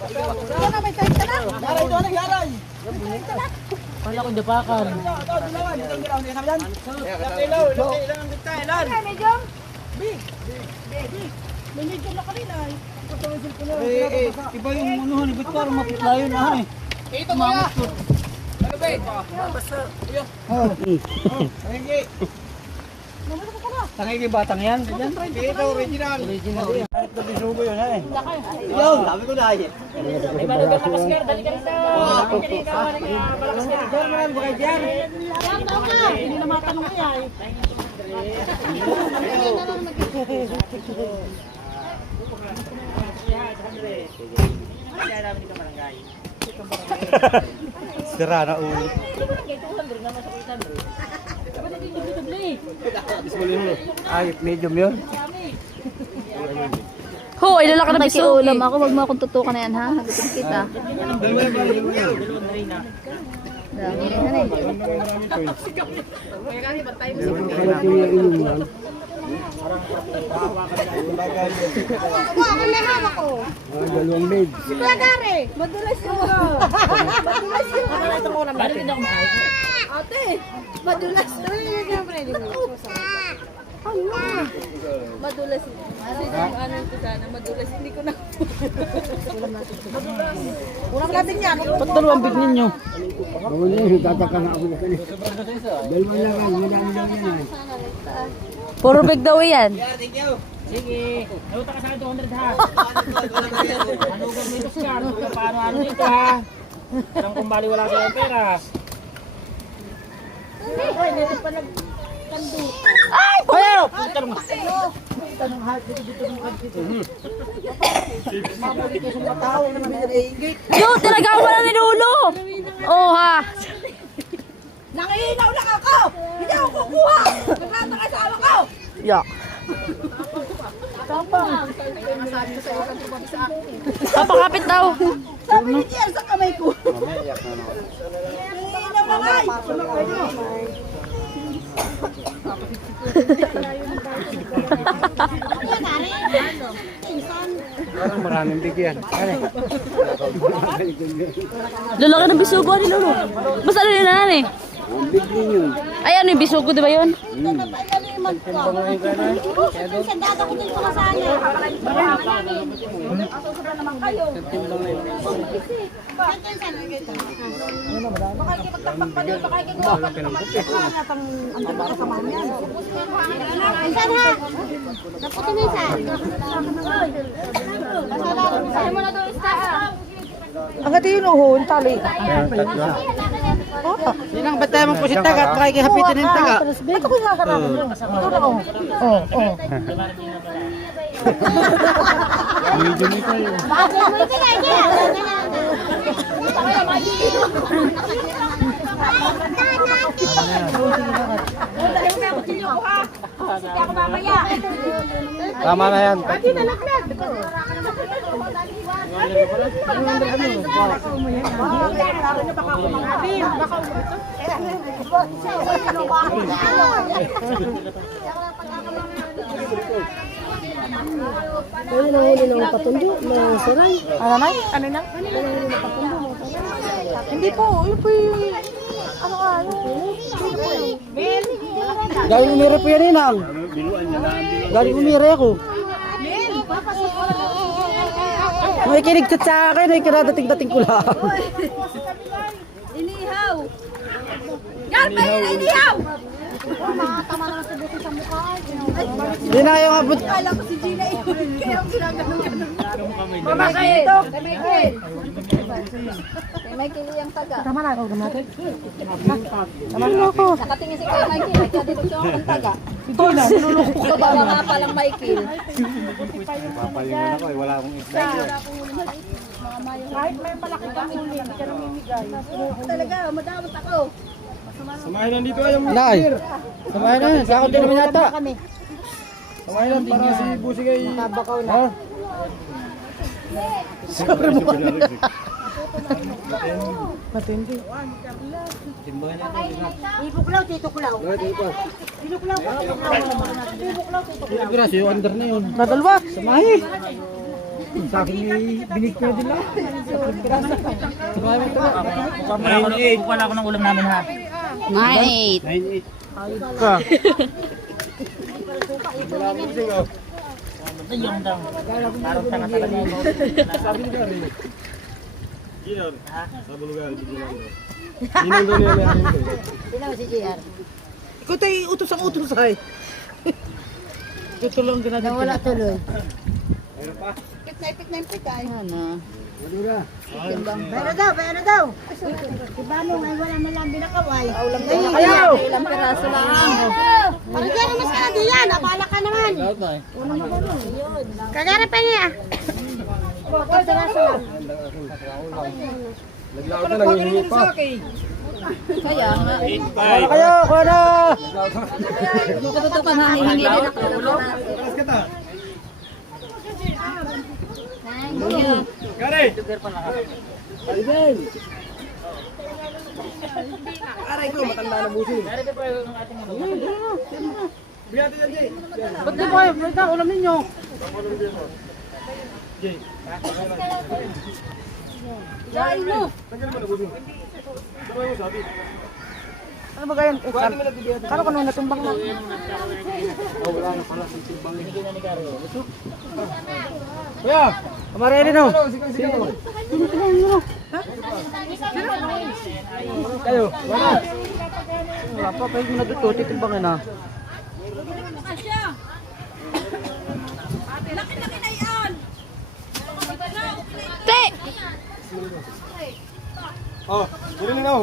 Ano may tayo ka na? Yaray, ito na, yaray. Wala ko dapakan. Ay, medium? Big. May medium na kanina eh. Iba yung unuhan, ibig parang mapiklayo na eh. Ito mo ya. Ano ba? Basta. Tangigi batang yan. Ito original. Kahit na bisugo yun eh. Yo, sabi ko na eh. May malugan na kasker. Dali ka rito. Dali ka malakas ka. Hindi na matanong niya eh. Sira na ulo. Ay, medium yun. Ho, ilalak na may kiulam ako. Wag mo akong tutukan na yan, ha? Hagutin kita. Dami na yan, Ako may hawak ko. Dalawang made. Si Plagare. Madulas yun. Madulas yun. Ate, madulas. Madulas yun. Ano ito sana? Madulas. Hindi ko na. Unang labing yan. Ba't dalawang big ninyo? Bawal yun, tataka na ako na kanina. Dalawang lakan, madami lang yan ay. Puro big daw yan. Sige. Nauta ka sa akin 200 ha. Anugan mo ito siya. Paano dito ha. Alam kung bali wala sa pera. Ay, dito pa nagkando. Ayaw! Tanong nga. Tanong hard dito ng dito. Mabalik yung matao na binigay. Yo, talaga ako na nilulo. Oh, ha. Nangihinaw lang ako! Hindi ako kukuha! Naglahat ng asawa ko! Yak. Papakapit daw. Sabi ni Jer sa kamay ko. Nangihinaw lang ay! Parang maraming bigyan. Lalaki ng bisugo ni Lolo. Basta ano yun na eh. Ang big din yun. Ay, ano yung bisugo, di ba yun? Sandada ko din ko masaya. Naman kayo. Baka ikipagtakpak pa din, baka ikikuha pa din. Ang kasama niya. Minsan ha? Naputi minsan. Saan mo na doon isa? Ang gati yun oh, yung tali. Sinang ba't tayo mong pusit taga at kakihapitin ng taga? Ba't ako nakakaraman yun? Ito na oh. Oh. Medium ito yun. Bakit mo ito na niya? Tama na yan. Ano na huli ng patundo? Mga saray. Ano na? Ano na? Hindi po. Yun po yung... Ano nga? Galing umira po yan inang. Galing umira ako. May kinigtat sa akin, ay kinadating-dating ko lang. Inihaw! Yan pa yun, inihaw! Tama na sa buto sa mukha. Hindi na kayo abot. Kala ko si Gina yun. Kaya ako ginaganon-ganon. Mama kayo ito! Kay Michael! Kay Michael yung taga. Tama na ako natin. Tama na ako. Nakatingin si Kay Michael. Nagkadito siya akong taga. Ito na, niluloko ko. Baba nga palang Michael. Papalingan ako, wala akong isla. Kahit may malaki kang huli, hindi ka namimigay. Talaga, madamot ako. Samahin lang dito kayong Nay! Samahin na, sa akin din naman yata. Samahin lang para si Busi kay... Nakabakaw na. Ha? Sorry mo. Matindi. Ibuklaw, tituklaw. Ibuklaw, tituklaw. Grabe, yung under na yun. Nadalwa. Samahin! Sa akin binig ko na din lang. Samahan mo ito. Kukuha na ako ng ulam namin ha. 9-8. 9-8. Ka. Ito yung daw. Parang tanga talaga mo. Sabi ni Gary. Ginaw. Sa bulugan. Ginaw daw niya meron dito. Sino si JR? Ikaw tayo utos ang utos ay. Tutulong ka na din. Wala tuloy. Ano? Pero daw. Si Banong ay wala man lang binakaway. Ayaw! Ilang piraso lang. Pagkaya naman sa diyan, abala ka naman. Kagara pa niya. Naglaot na nangihingi pa. Kaya nga. Wala kayo, kuha na! Hindi ka tutukan ha. Hihingi din ako. Alas ka ta. Thank you. Gary! Aray ko, matanda na busi. Bigyan natin yan, Jay. Ba't di ba kayo? Ito, ulam ninyo. Jay. Kain mo. Tanggal mo na, busi. Sabay mo sabi. Ano ba kayo? Kano ka nung natumbang na? Oh, wala na pala. Kuya! Kamarere no? Sino? Kayo, wala. Wala pa, pahig mo na dito. Titimbangin na. Te! Oh, kunin na.